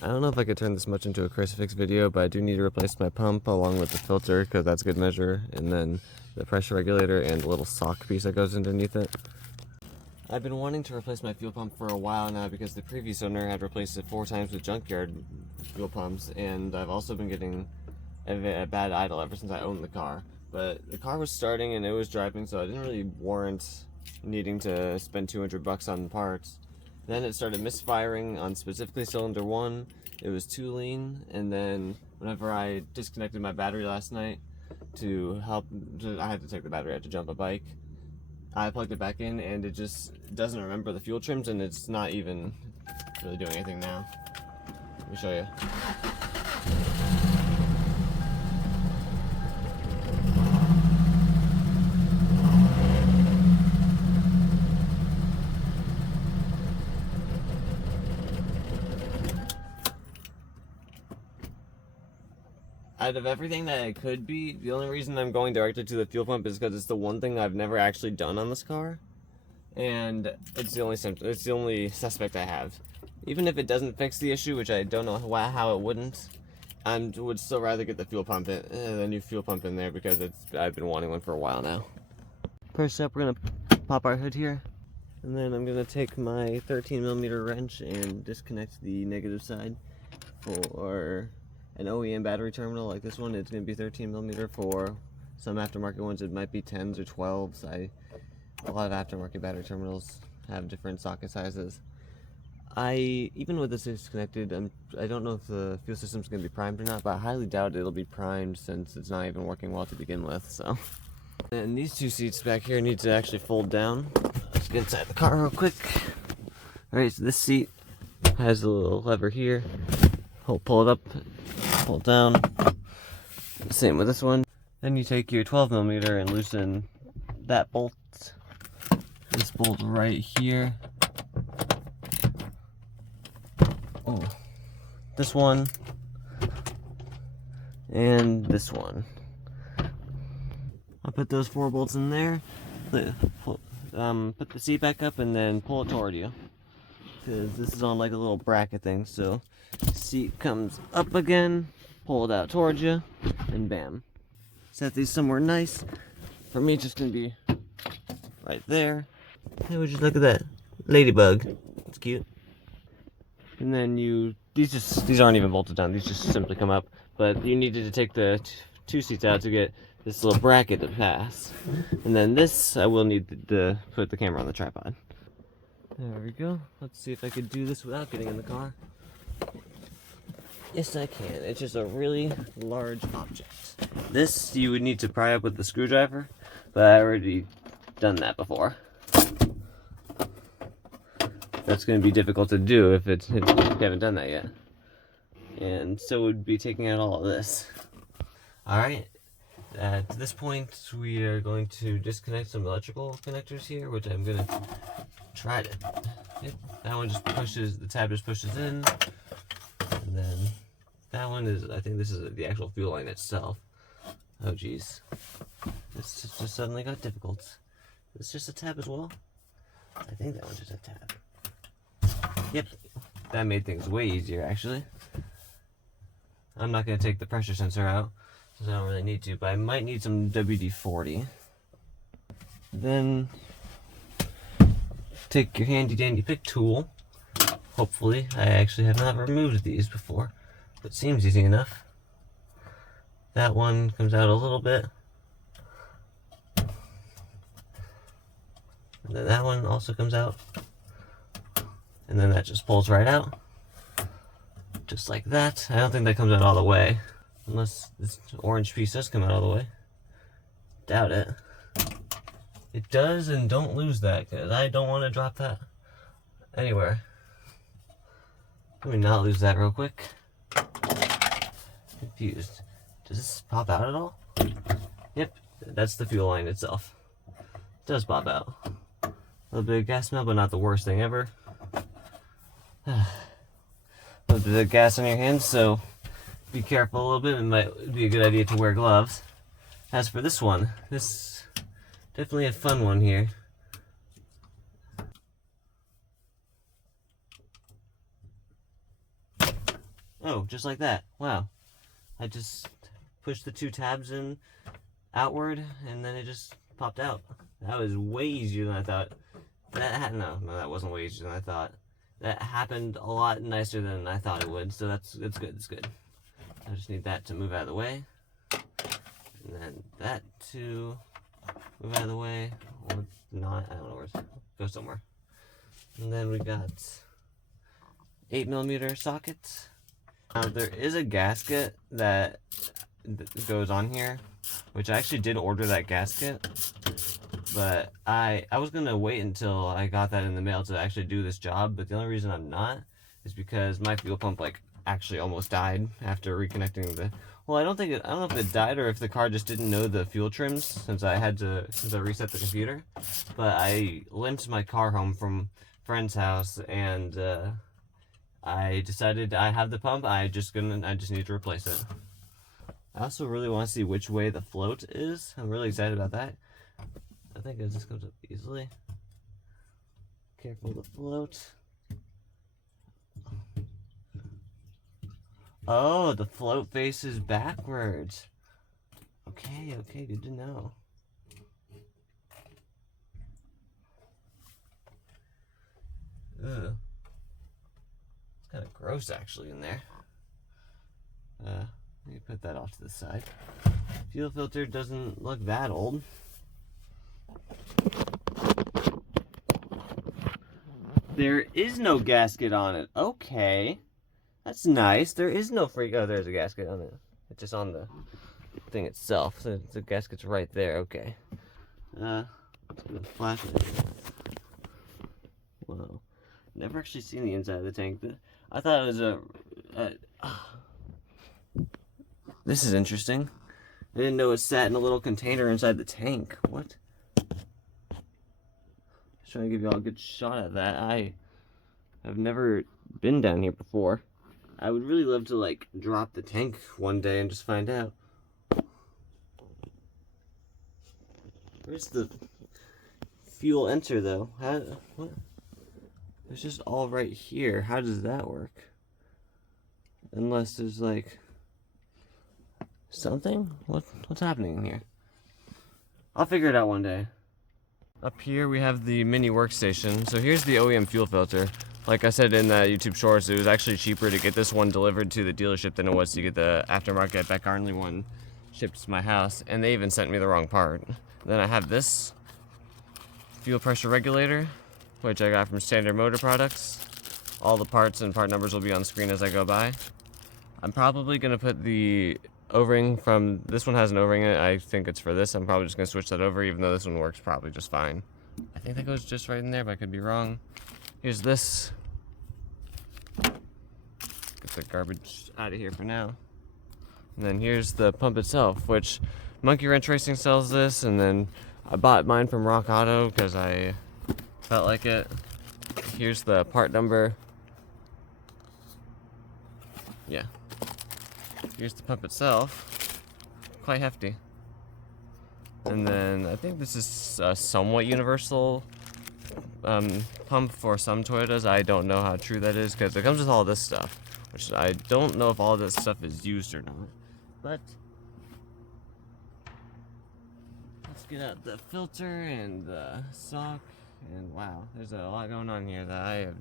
I don't know if I could turn this much into a crucifix video, but I do need to replace my pump along with the filter because that's good measure, and then the pressure regulator and the little sock piece that goes underneath it. I've been wanting to replace my fuel pump for a while now because the previous owner had replaced it 4 times with junkyard fuel pumps, and I've also been getting a bad idle ever since I owned the car. But the car was starting and it was driving, so I didn't really warrant needing to spend $200 on parts. Then it started misfiring on specifically cylinder 1. It was too lean, and then whenever I disconnected my battery last night I had to take the battery out to jump a bike. I plugged it back in and it just doesn't remember the fuel trims, and it's not even really doing anything now. Let me show you. Out of everything that it could be, the only reason I'm going directly to the fuel pump is because it's the one thing I've never actually done on this car, and it's the only suspect I have. Even if it doesn't fix the issue, which I don't know how it wouldn't, I would still rather get the new fuel pump in there because I've been wanting one for a while now. First up, we're gonna pop our hood here, and then I'm gonna take my 13mm wrench and disconnect the negative side for an OEM battery terminal like this one. It's going to be 13mm. For some aftermarket ones it might be 10s or 12s. A lot of aftermarket battery terminals have different socket sizes. Even with this disconnected, I don't know if the fuel system's going to be primed or not, but I highly doubt it'll be primed since it's not even working well to begin with. So, and these 2 seats back here need to actually fold down. Let's get inside the car real quick. Alright, so this seat has a little lever here. Pull it up, pull it down. Same with this one. Then you take your 12mm and loosen that bolt. This bolt right here. Oh, this one and this one. I'll put those 4 bolts in there. Put the seat back up and then pull it toward you, because this is on like a little bracket thing. So seat comes up again, pull it out towards you, and bam. Set these somewhere nice. For me, it's just gonna be right there. Hey, would you look at that ladybug? It's cute. And then these aren't even bolted down. These just simply come up. But you needed to take the 2 seats out to get this little bracket to pass. And then this, I will need to put the camera on the tripod. There we go. Let's see if I could do this without getting in the car. Yes, I can. It's just a really large object. This you would need to pry up with the screwdriver, but I already done that before. That's going to be difficult to do if you haven't done that yet. And so we'd be taking out all of this. Alright, at this point we are going to disconnect some electrical connectors here, which I'm going to try to. Yep, that one just pushes, the tab just pushes in. And then that one is, I think this is the actual fuel line itself. Oh geez. This just suddenly got difficult. It's just a tab as well? I think that one's just a tab. Yep, that made things way easier actually. I'm not going to take the pressure sensor out, because I don't really need to, but I might need some WD-40. Then take your handy dandy pick tool. Hopefully, I actually have not removed these before, but it seems easy enough. That one comes out a little bit. And then that one also comes out. And then that just pulls right out. Just like that. I don't think that comes out all the way. Unless this orange piece does come out all the way. Doubt it. It does, and don't lose that, because I don't want to drop that anywhere. Let me not lose that real quick. Confused. Does this pop out at all? Yep, that's the fuel line itself. It does pop out. A little bit of gas smell, but not the worst thing ever. A little bit of gas on your hands, so be careful a little bit. It might be a good idea to wear gloves. As for this one, this definitely a fun one here. Oh, just like that. Wow. I just pushed the 2 tabs in outward, and then it just popped out. That was way easier than I thought. No, that wasn't way easier than I thought. That happened a lot nicer than I thought it would, so that's good, it's good. I just need that to move out of the way. And then that to move out of the way, or not, I don't know where to go somewhere. And then we got 8mm sockets. Now there is a gasket that goes on here, which I actually did order that gasket, but I was gonna wait until I got that in the mail to actually do this job. But the only reason I'm not is because my fuel pump like actually almost died after reconnecting the. Well, I don't know if it died or if the car just didn't know the fuel trims since I reset the computer. But I limped my car home from a friend's house, and I decided I have the pump. I just need to replace it. I also really want to see which way the float is. I'm really excited about that. I think it just goes up easily. Careful the float. Oh, the float faces backwards. Okay, good to know. Ugh. It's kind of gross actually in there. Let me put that off to the side. Fuel filter doesn't look that old. There is no gasket on it. Okay. That's nice. There is no oh, there's a gasket on it. It's just on the thing itself. So the gasket's right there. Okay. Flashlight. Wow. Never actually seen the inside of the tank. I thought it was This is interesting. I didn't know it sat in a little container inside the tank. What? Just trying to give you all a good shot at that. I have never been down here before. I would really love to like drop the tank one day and just find out. Where's the fuel enter though? What? It's just all right here. How does that work? Unless there's like something? What's happening in here? I'll figure it out one day. Up here we have the mini workstation. So here's the OEM fuel filter. Like I said in the YouTube shorts, it was actually cheaper to get this one delivered to the dealership than it was to get the aftermarket Beck Arnley one shipped to my house. And they even sent me the wrong part. Then I have this fuel pressure regulator, which I got from Standard Motor Products. All the parts and part numbers will be on screen as I go by. I'm probably going to put the O-ring from, this one has an O-ring in it, I think it's for this. I'm probably just going to switch that over, even though this one works probably just fine. I think that goes just right in there, but I could be wrong. Here's this. Get the garbage out of here for now. And then here's the pump itself, which Monkey Wrench Racing sells this, and then I bought mine from Rock Auto because I felt like it. Here's the part number. Yeah. Here's the pump itself. Quite hefty. And then I think this is a somewhat universal pump for some Toyotas. I don't know how true that is because it comes with all this stuff, which I don't know if all this stuff is used or not. But let's get out the filter and the sock. And wow, there's a lot going on here that I have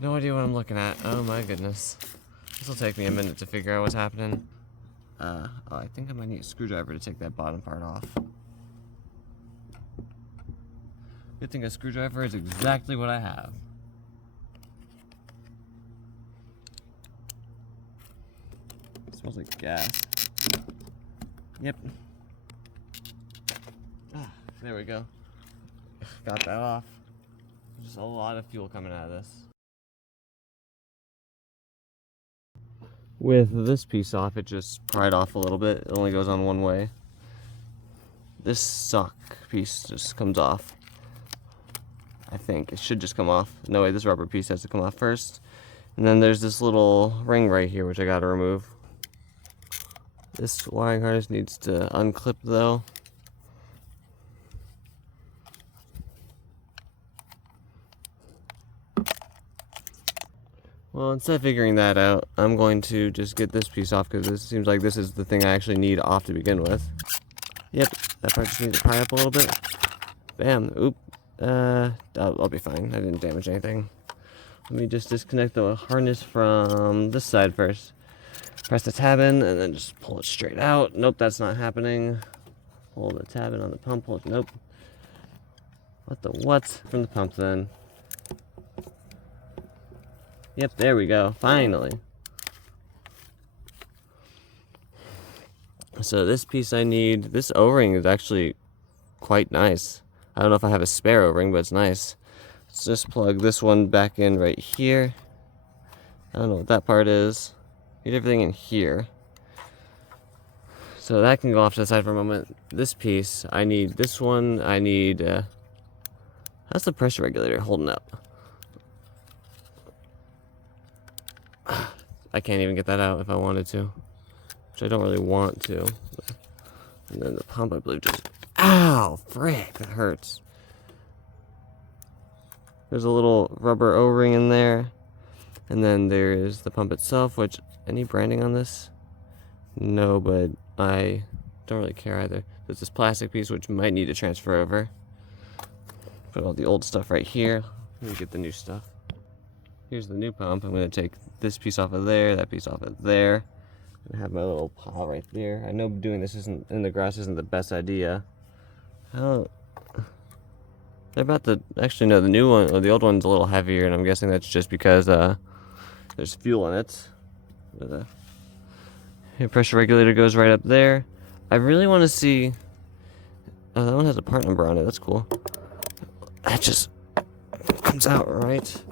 no idea what I'm looking at. Oh my goodness. This will take me a minute to figure out what's happening. Oh, I think I might need a screwdriver to take that bottom part off. Good thing a screwdriver is exactly what I have. It smells like gas. Yep. Ah, there we go. Got that off. There's just a lot of fuel coming out of this. With this piece off, it just pried off a little bit. It only goes on one way. This sock piece just comes off. I think it should just come off. No way, this rubber piece has to come off first. And then there's this little ring right here, which I gotta remove. This wiring harness needs to unclip though. Well, instead of figuring that out, I'm going to just get this piece off because it seems like this is the thing I actually need off to begin with. Yep, that part just needs to pry up a little bit. Bam. Oop. I'll be fine. I didn't damage anything. Let me just disconnect the harness from this side first. Press the tab in and then just pull it straight out. Nope, that's not happening. Pull the tab in on the pump. Nope. What the what? From the pump then. Yep, there we go. Finally. So this piece I need, this O-ring is actually quite nice. I don't know if I have a spare O-ring, but it's nice. Let's just plug this one back in right here. I don't know what that part is. Get everything in here. So that can go off to the side for a moment. This piece, I need this one. I need, how's the pressure regulator holding up? I can't even get that out if I wanted to, which I don't really want to. And then the pump, I believe, just, ow, frick, that hurts. There's a little rubber O-ring in there. And then there is the pump itself, which, any branding on this? No, but I don't really care either. There's this plastic piece which might need to transfer over. Put all the old stuff right here. Let me get the new stuff. Here's the new pump. I'm going to take this piece off of there, that piece off of there. And have my little pile right there. I know doing this isn't in the grass isn't the best idea. They're about to, actually no, the new one, or the old one's a little heavier, and I'm guessing that's just because there's fuel in it. But, your pressure regulator goes right up there. I really want to see, oh, that one has a part number on it, that's cool. That just comes out right.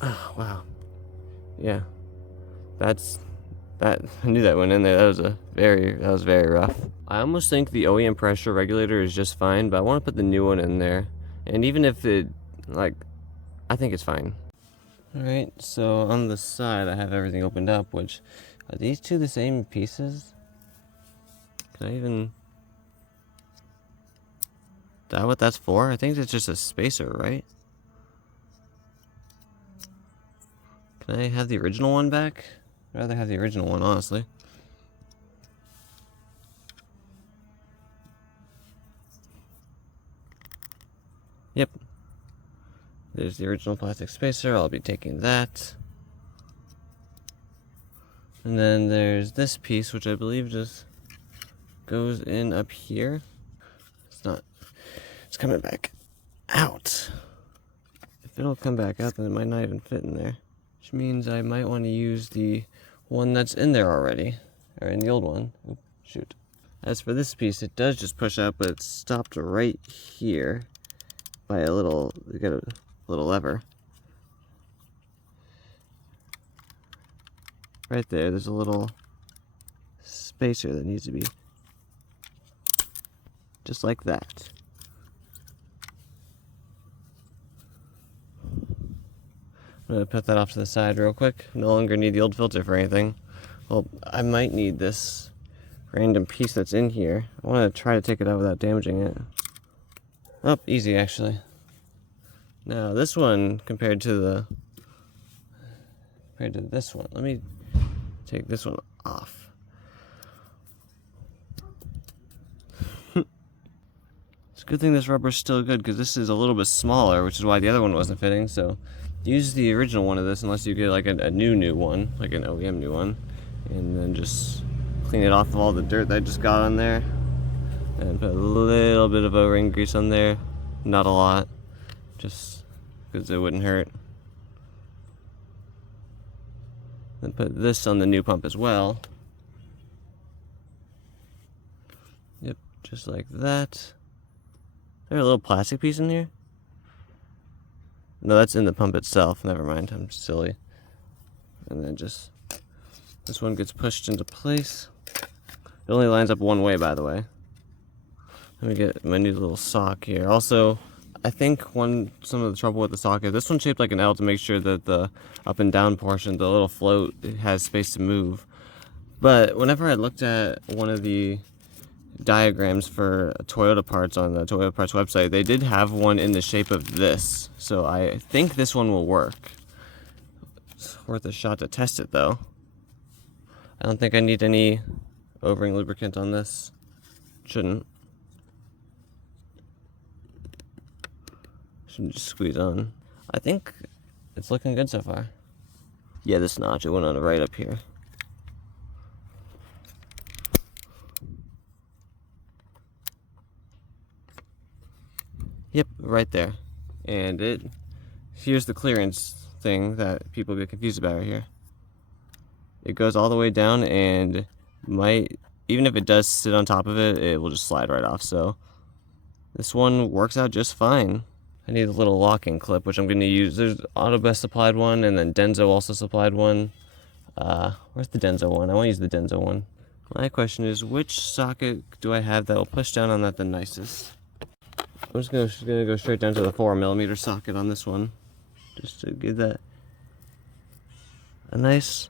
Oh, wow. Yeah. That, I knew that went in there. That was very rough. I almost think the OEM pressure regulator is just fine, but I want to put the new one in there. And even if it, like, I think it's fine. Alright, so on the side I have everything opened up, which, are these two the same pieces? Can I even, is that what that's for? I think it's just a spacer, right? Can I have the original one back? I'd rather have the original one, honestly. Yep. There's the original plastic spacer. I'll be taking that. And then there's this piece, which I believe just goes in up here. It's not. It's coming back out. If it'll come back out, then it might not even fit in there. Which means I might want to use the one that's in there already. Or in the old one. Oop, shoot. As for this piece, it does just push out, but it's stopped right here by a little, you got a little lever. Right there, there's a little spacer that needs to be just like that. I'm going to put that off to the side real quick. No longer need the old filter for anything. Well, I might need this random piece that's in here. I want to try to take it out without damaging it. Oh, easy actually. Now this one compared to this one, let me take this one off. It's a good thing this rubber's still good because this is a little bit smaller, which is why the other one wasn't fitting. So use the original one of this unless you get like a new one, like an OEM new one, and then just clean it off of all the dirt that I just got on there, and put a little bit of O-ring grease on there, not a lot, just because it wouldn't hurt. Then put this on the new pump as well. Yep, just like that. There's a little plastic piece in here. No, that's in the pump itself. Never mind, I'm silly. And then just, this one gets pushed into place. It only lines up one way, by the way. Let me get my new little sock here. Also, I think some of the trouble with the sock is this one's shaped like an L to make sure that the up and down portion, the little float, it has space to move. But whenever I looked at one of the diagrams for Toyota parts on the Toyota parts website, they did have one in the shape of this. So I think this one will work. It's worth a shot to test it though. I don't think I need any O-ring lubricant on this. Shouldn't just squeeze on. I think it's looking good so far. Yeah, this notch, it went on right up here. Yep, right there. And here's the clearance thing that people get confused about right here. It goes all the way down and even if it does sit on top of it, it will just slide right off. So this one works out just fine. I need a little locking clip, which I'm going to use. There's Autobest supplied one, and then Denso also supplied one. Where's the Denso one? I want to use the Denso one. My question is, which socket do I have that will push down on that the nicest? I'm just gonna go straight down to the 4mm socket on this one, just to give that a nice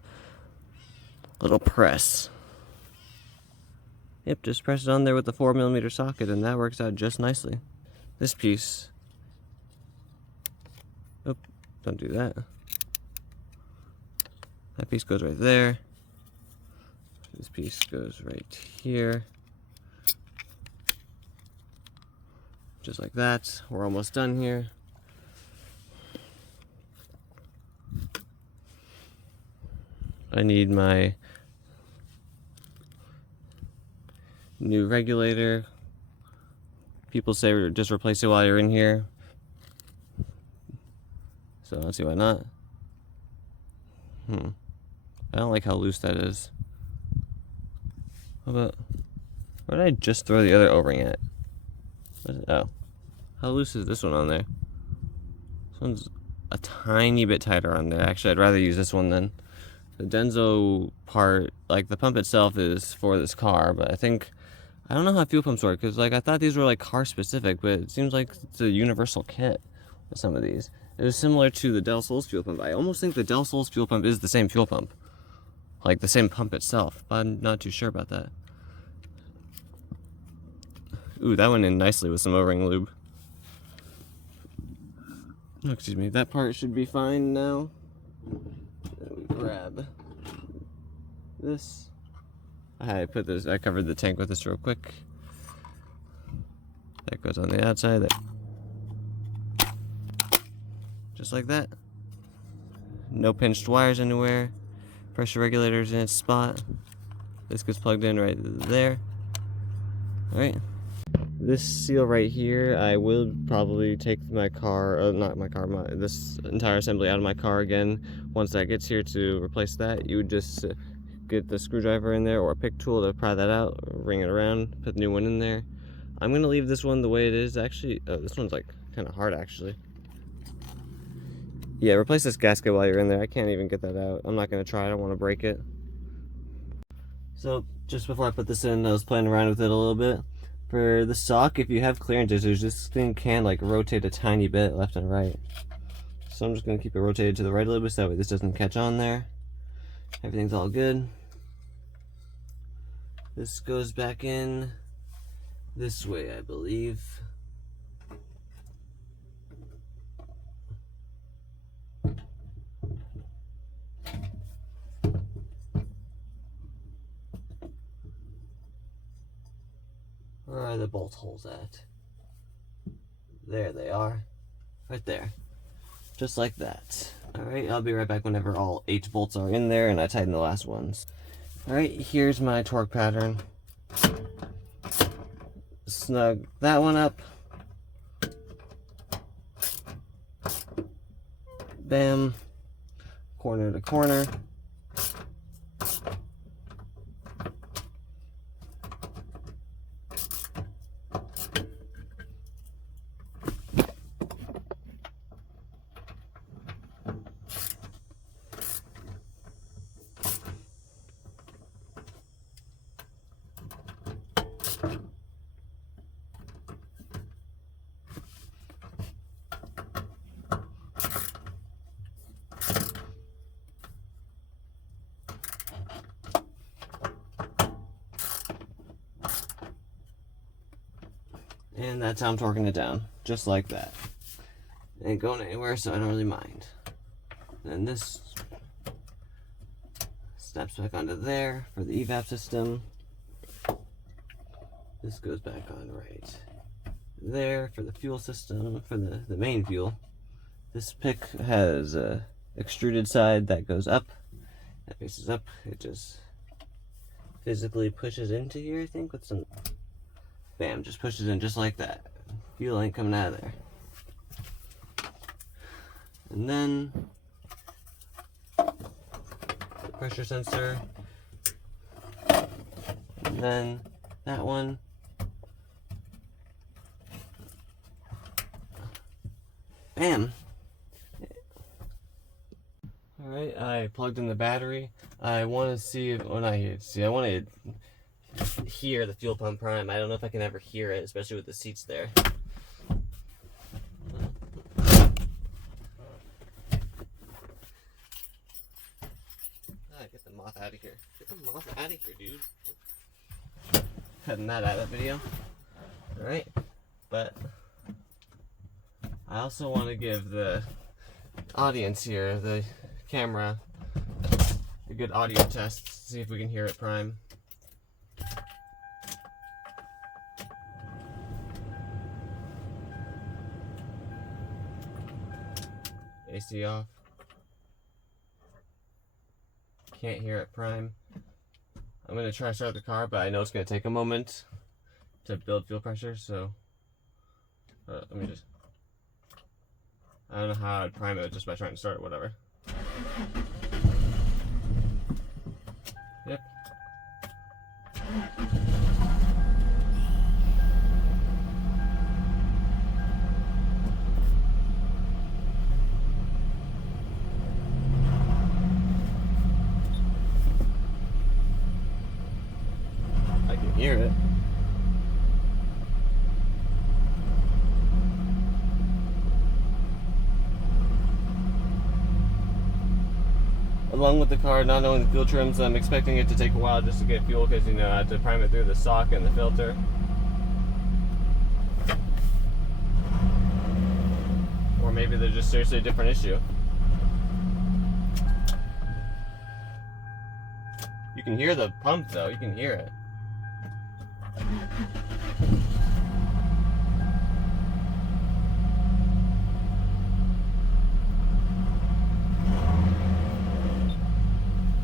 little press. Yep, just press it on there with the 4mm socket, and that works out just nicely. This piece. Oh, don't do that. That piece goes right there. This piece goes right here. Just like that. We're almost done here. I need my new regulator. People say just replace it while you're in here. So let's see why not. I don't like how loose that is. How about, where did I just throw the other O-ring at? Oh. How loose is this one on there? This one's a tiny bit tighter on there. Actually, I'd rather use this one then. The Denso part, like the pump itself is for this car, but I don't know how fuel pumps work, because like I thought these were like car specific, but it seems like it's a universal kit with some of these. It was similar to the Del Sol's fuel pump. I almost think the Del Sol's fuel pump is the same fuel pump. Like the same pump itself, but I'm not too sure about that. Ooh, that went in nicely with some O-ring lube. Oh, excuse me, that part should be fine now. Then we grab this. I covered the tank with this real quick. That goes on the outside there. Just like that. No pinched wires anywhere. Pressure regulator's in its spot. This gets plugged in right there. Alright. This seal right here, I will probably take my car, this entire assembly out of my car again once that gets here to replace that. You would just get the screwdriver in there or a pick tool to pry that out, ring it around, put the new one in there. I'm going to leave this one the way it is. Actually, this one's like kind of hard actually. Yeah, replace this gasket while you're in there. I can't even get that out. I'm not going to try, I don't want to break it. So, just before I put this in, I was playing around with it a little bit. For the sock, if you have clearances, this thing can like rotate a tiny bit left and right. So I'm just going to keep it rotated to the right a little bit so that way this doesn't catch on there. Everything's all good. This goes back in this way, I believe. Where are the bolt holes at? There they are. Right there. Just like that. Alright, I'll be right back whenever all 8 bolts are in there and I tighten the last ones. Alright, here's my torque pattern. Snug that one up. Bam. Corner to corner. And that's how I'm torquing it down, just like that. It ain't going anywhere, so I don't really mind. And this snaps back onto there for the evap system. This goes back on right there for the fuel system, for the main fuel. This pick has a extruded side that goes up, that faces up. It just physically pushes into here, I think, with some, bam, just pushes in just like that. Fuel ain't coming out of there. And then the pressure sensor, and then that one. Bam. Alright, I plugged in the battery. I want to see if, I want to hear the fuel pump prime. I don't know if I can ever hear it, especially with the seats there. Get the moth out of here. Get the moth out of here, dude. Cutting that out of the video. Alright, but I also want to give the audience here, the camera, a good audio test, see if we can hear it prime. AC off. Can't hear it prime. I'm going to try to start the car, but I know it's going to take a moment to build fuel pressure, so let me just, I don't know how I'd prime it just by trying to start it, whatever. Yep. I can hear it. Along with the car, not knowing the fuel trims, I'm expecting it to take a while just to get fuel because, you know, I have to prime it through the sock and the filter. Or maybe they're just seriously a different issue. You can hear the pump though, you can hear it.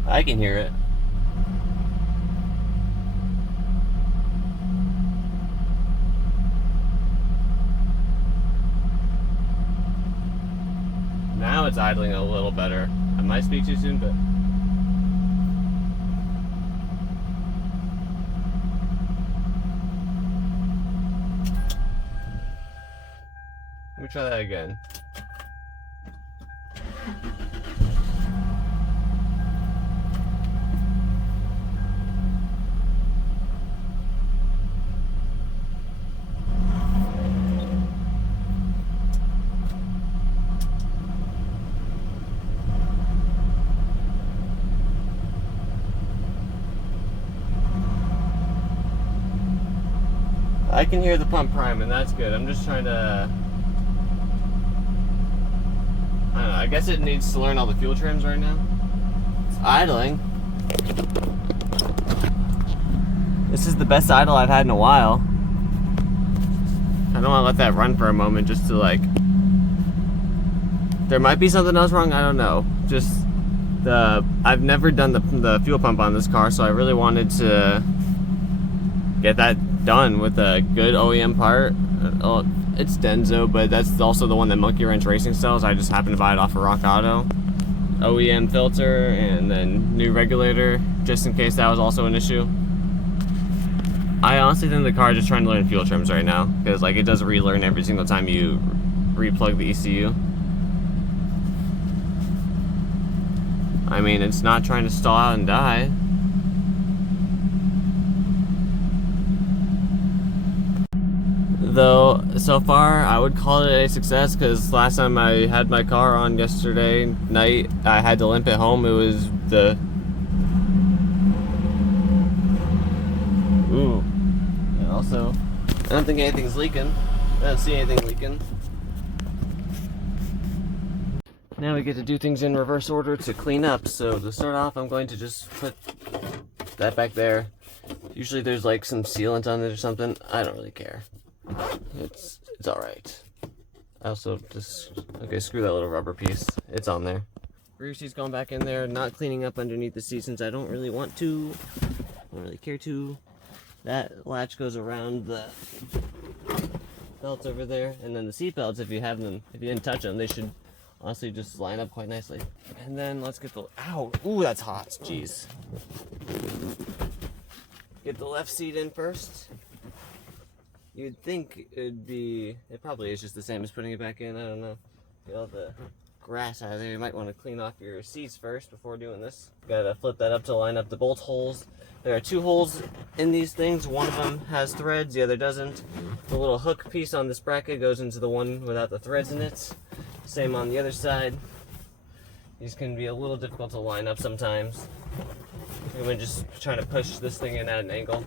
I can hear it. Now it's idling a little better. I might speak too soon, but let me try that again. I can hear the pump prime, and that's good. I'm just trying to, I don't know, I guess it needs to learn all the fuel trims right now. It's idling. This is the best idle I've had in a while. I don't want to let that run for a moment just to like, there might be something else wrong, I don't know. Just I've never done the fuel pump on this car, so I really wanted to get that done with a good OEM part. It's Denso, but that's also the one that Monkey Wrench Racing sells. I just happened to buy it off of Rock Auto. OEM filter and then new regulator, just in case that was also an issue. I honestly think the car is just trying to learn fuel trims right now, because like it does relearn every single time you replug the ECU. I mean, it's not trying to stall out and die. Though, so far, I would call it a success, because last time I had my car on yesterday night, I had to limp it home. It was the... Ooh. And also, I don't think anything's leaking. I don't see anything leaking. Now we get to do things in reverse order to clean up. So to start off, I'm going to just put that back there. Usually there's like some sealant on it or something. I don't really care. It's alright. I also just, okay, screw that little rubber piece. It's on there. Rear seat's going back in there, not cleaning up underneath the seat since I don't really want to. I don't really care to. That latch goes around the belts over there, and then the seat belts, if you have them, if you didn't touch them, they should honestly just line up quite nicely. And then let's get the, ow, ooh, that's hot, jeez. Get the left seat in first. You'd think it probably is just the same as putting it back in, I don't know. Get all the grass out of there. You might want to clean off your seats first before doing this. Gotta flip that up to line up the bolt holes. There are 2 holes in these things. One of them has threads, the other doesn't. The little hook piece on this bracket goes into the one without the threads in it. Same on the other side. These can be a little difficult to line up sometimes. I'm gonna just try to push this thing in at an angle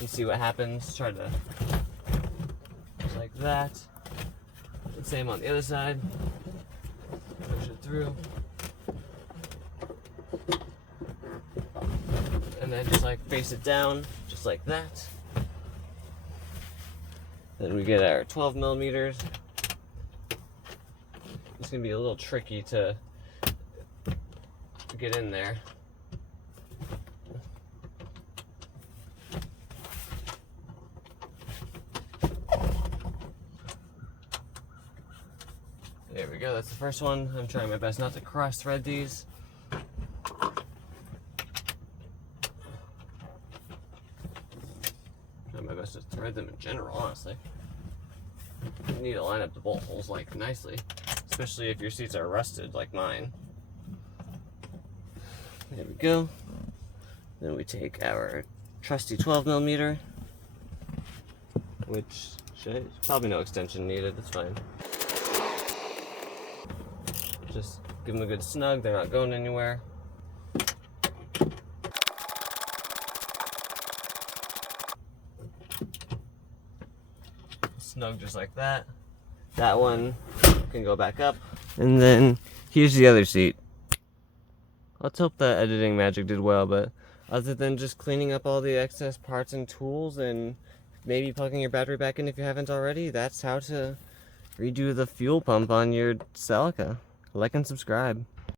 and see what happens. Try to, just like that. And same on the other side. Push it through. And then just like face it down, just like that. Then we get our 12 millimeters. It's gonna be a little tricky to get in there. There we go, that's the first one. I'm trying my best not to cross thread these. Trying my best to thread them in general, honestly. You need to line up the bolt holes like nicely, especially if your seats are rusted like mine. There we go. Then we take our trusty 12 millimeter, which probably no extension needed, it's fine. Just give them a good snug, they're not going anywhere. Snug just like that. That one can go back up. And then here's the other seat. Let's hope the editing magic did well, but other than just cleaning up all the excess parts and tools and maybe plugging your battery back in if you haven't already, that's how to redo the fuel pump on your Celica. Like and subscribe.